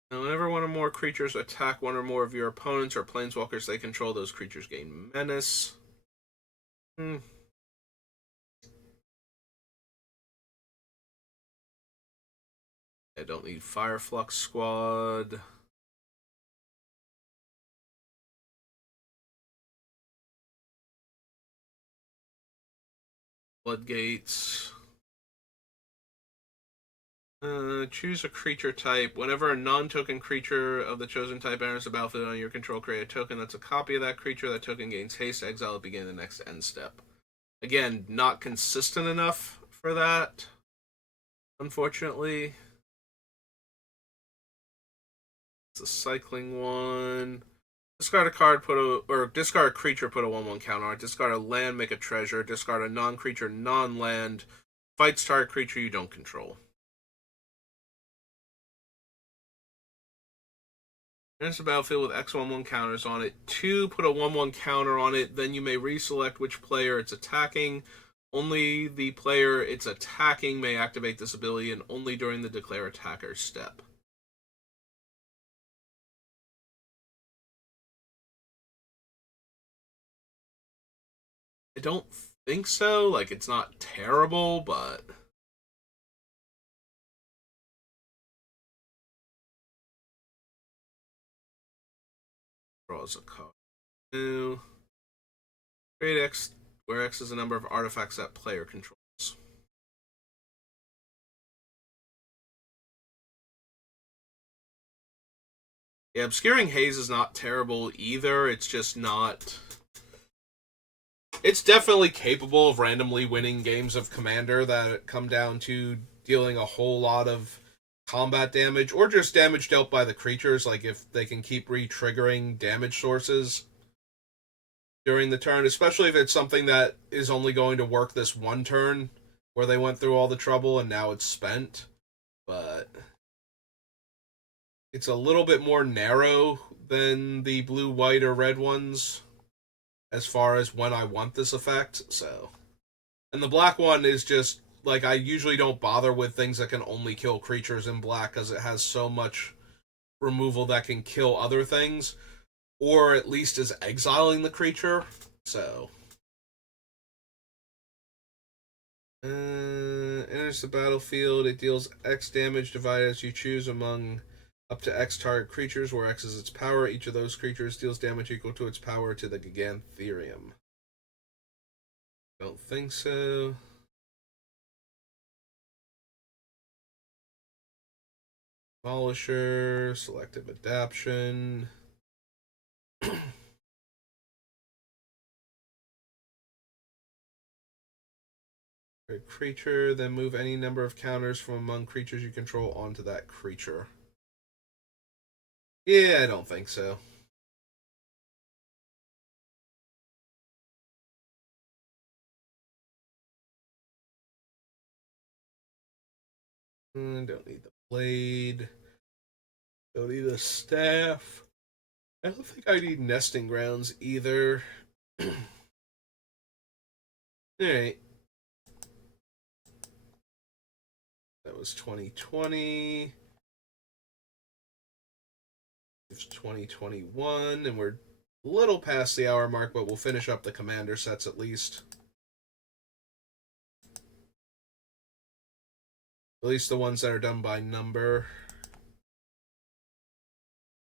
Now, whenever one or more creatures attack one or more of your opponents or planeswalkers they control, those creatures gain menace. I don't need Fireflux Squad. Floodgates. Choose a creature type. Whenever a non-token creature of the chosen type enters the battlefield on your control, create a token that's a copy of that creature. That token gains haste, exile at the beginning of the next end step. Again, not consistent enough for that, unfortunately. It's a cycling one. Discard a card, discard a creature, put a 1/1 counter on it. Discard a land, make a treasure. Discard a non-creature, non-land. Fights target creature you don't control. Enters the battlefield with X1/1 counters on it. 2, put a 1/1 counter on it. Then you may reselect which player it's attacking. Only the player it's attacking may activate this ability, and only during the declare attacker step. I don't think so. Like, it's not terrible, but draws a card. Two. Create X, where X is the number of artifacts that player controls. Yeah, Obscuring Haze is not terrible either. It's just not. It's definitely capable of randomly winning games of Commander that come down to dealing a whole lot of combat damage or just damage dealt by the creatures. Like if they can keep re-triggering damage sources during the turn, especially if it's something that is only going to work this one turn where they went through all the trouble and now it's spent. But it's a little bit more narrow than the blue, white, or red ones as far as when I want this effect. So, and the black one is just like I usually don't bother with things that can only kill creatures in black because it has so much removal that can kill other things, or at least is exiling the creature. So, enters the battlefield. It deals X damage divided as you choose among up to X target creatures, where X is its power. Each of those creatures deals damage equal to its power to the Gigantherium. Don't think so. Demolisher, selective adaption. Creature, then move any number of counters from among creatures you control onto that creature. Yeah, I don't think so. Don't need the blade. Don't need the staff. I don't think I need nesting grounds either. Alright. That was 2020. It's 2021, and we're a little past the hour mark, but we'll finish up the commander sets at least. At least the ones that are done by number.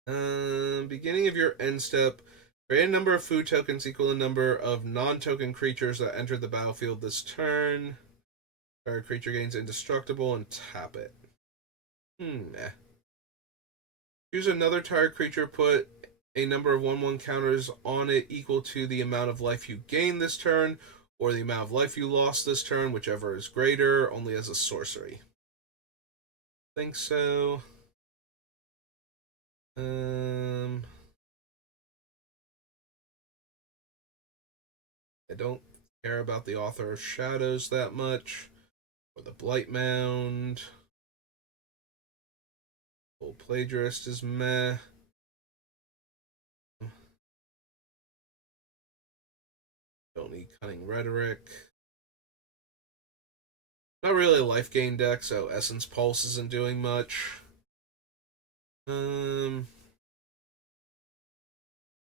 Beginning of your end step, create a number of food tokens equal to the number of non-token creatures that enter the battlefield this turn. Target creature gains indestructible and tap it. Eh. Choose another target creature, put a number of 1/1 counters on it equal to the amount of life you gain this turn, or the amount of life you lost this turn, whichever is greater, only as a sorcery. Think so. I don't care about the Author of Shadows that much, or the Blight Mound. Old Plagiarist is meh. Don't need Cunning Rhetoric. Not really a life gain deck, so Essence Pulse isn't doing much. Do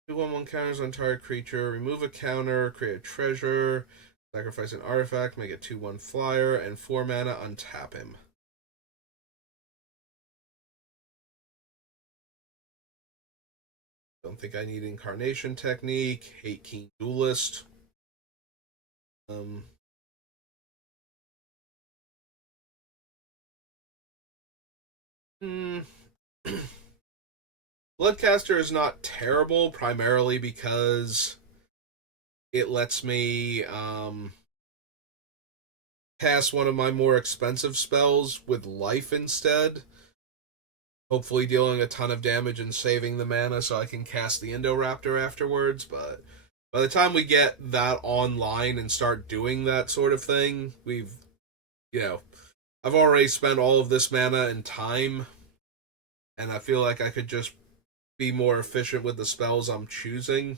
1/1 counters on target creature, remove a counter, create a treasure, sacrifice an artifact, make a 2/1 flyer, and 4 mana, untap him. Don't think I need Incarnation Technique. Hate Keen Duelist. Um, hmm. Bloodcaster is not terrible, primarily because it lets me cast one of my more expensive spells with life instead, hopefully dealing a ton of damage and saving the mana so I can cast the Indoraptor afterwards. But by the time we get that online and start doing that sort of thing, you know, I've already spent all of this mana and time, and I feel like I could just be more efficient with the spells I'm choosing.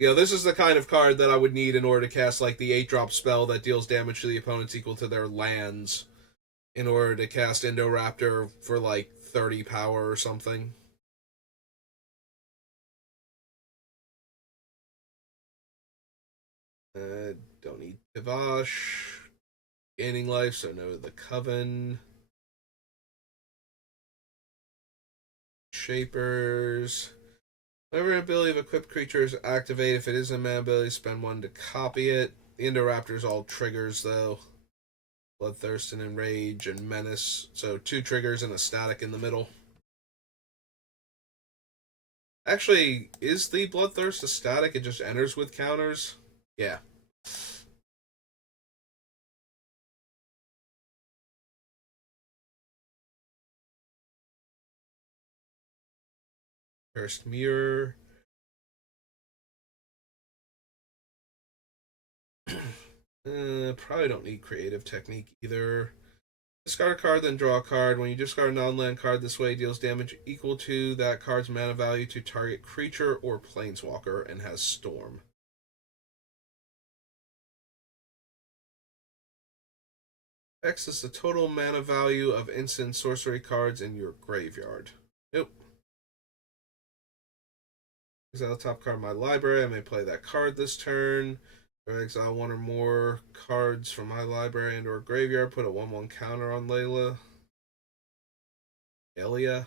This is the kind of card that I would need in order to cast like the 8-drop spell that deals damage to the opponents equal to their lands in order to cast Indoraptor for like 30 power or something. Don't need Kivash. Gaining life, so no the Coven. Shapers. Whenever an ability of equipped creatures activate, if it is a mana ability, spend one to copy it. The Indoraptor's all triggers though. Bloodthirst and Enrage and Menace. So 2 triggers and a static in the middle. Actually, is the Bloodthirst a static? It just enters with counters? Yeah. Cursed Mirror. Probably don't need Creative Technique either. Discard a card, then draw a card. When you discard a non-land card this way, it deals damage equal to that card's mana value to target creature or planeswalker and has Storm. X is the total mana value of instant sorcery cards in your graveyard. Nope. Exile the top card of my library. I may play that card this turn. Or exile one or more cards from my library and or graveyard. Put a 1/1 counter on Layla. Elia.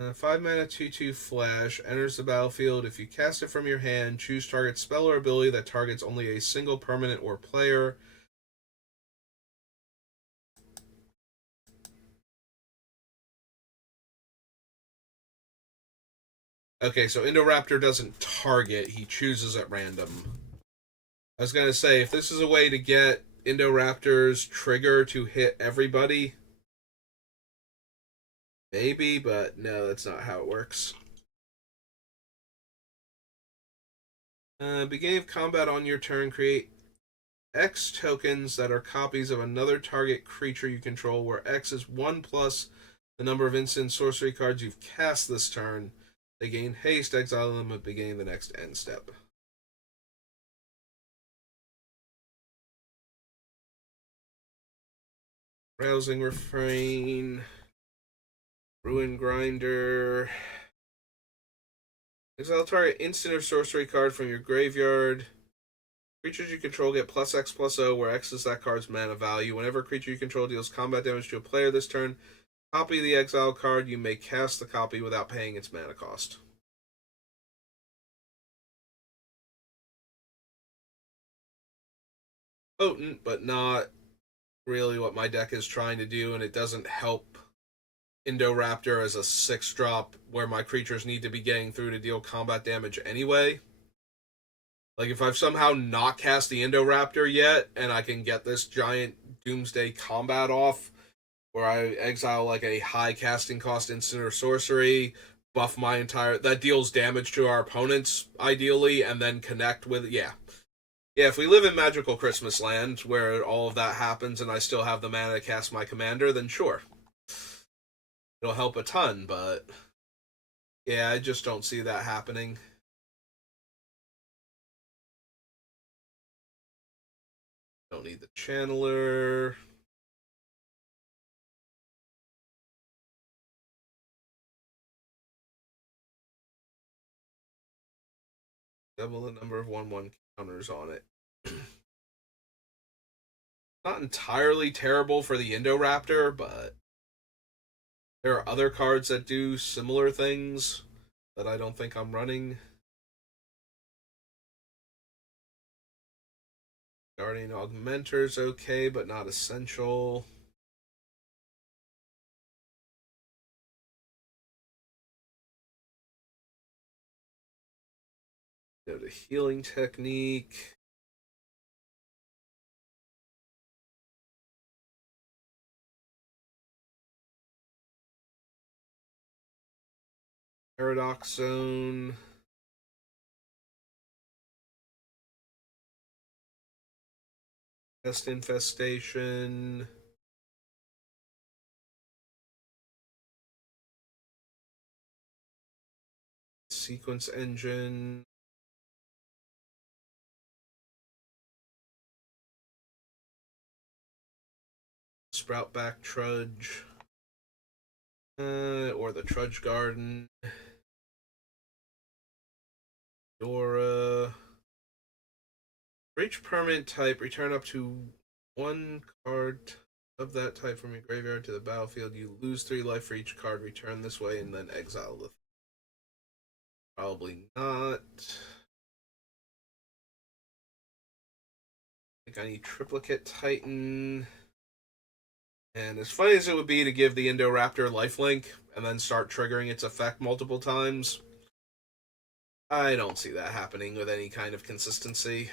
5 mana 2/2 flash enters the battlefield. If you cast it from your hand, choose target spell or ability that targets only a single permanent or player. Okay, so Indoraptor doesn't target, he chooses at random. I was gonna say, if this is a way to get Indoraptor's trigger to hit everybody, maybe, but no, that's not how it works. Beginning of combat on your turn, create X tokens that are copies of another target creature you control, where X is 1 plus the number of instant sorcery cards you've cast this turn. They gain haste, exile them at the beginning of the next end step. Rousing Refrain, Ruin Grinder. Exile target instant or sorcery card from your graveyard. Creatures you control get plus X plus O, where X is that card's mana value. Whenever a creature you control deals combat damage to a player this turn, copy the exile card. You may cast the copy without paying its mana cost. Potent, but not really what my deck is trying to do, and it doesn't help Indoraptor as a 6-drop where my creatures need to be getting through to deal combat damage anyway. Like, if I've somehow not cast the Indoraptor yet, and I can get this giant Doomsday combat off, where I exile like a high casting cost instant or sorcery, buff my entire that deals damage to our opponents ideally, and then connect with yeah. If we live in Magical Christmas Land where all of that happens, and I still have the mana to cast my commander, then sure, it'll help a ton. But yeah, I just don't see that happening. Don't need the Channeler. Double the number of 1/1 counters on it. Not entirely terrible for the Indoraptor, but There are other cards that do similar things that I don't think I'm running. Guardian Augmenter's okay, but not essential. Go to Healing Technique. Paradox Zone. Pest Infestation. Sequence Engine. Sproutback Trudge. Or the Trudge Garden. Dora. For each permanent type, return up to one card of that type from your graveyard to the battlefield. You lose 3 life for each card returned this way, and then exile the. Probably not. I think I need Triplicate Titan. And as funny as it would be to give the Indoraptor lifelink and then start triggering its effect multiple times, I don't see that happening with any kind of consistency.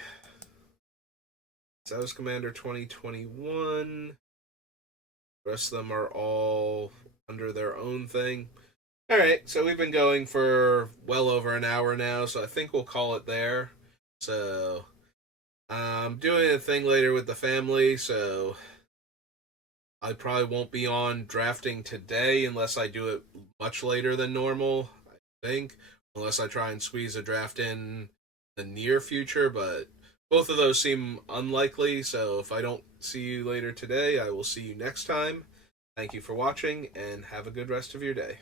Zeus Commander 2021. The rest of them are all under their own thing. Alright, so we've been going for well over an hour now, so I think we'll call it there. So, I'm doing a thing later with the family, so I probably won't be on drafting today unless I do it much later than normal, I think. Unless I try and squeeze a draft in the near future, but both of those seem unlikely, so if I don't see you later today, I will see you next time. Thank you for watching, and have a good rest of your day.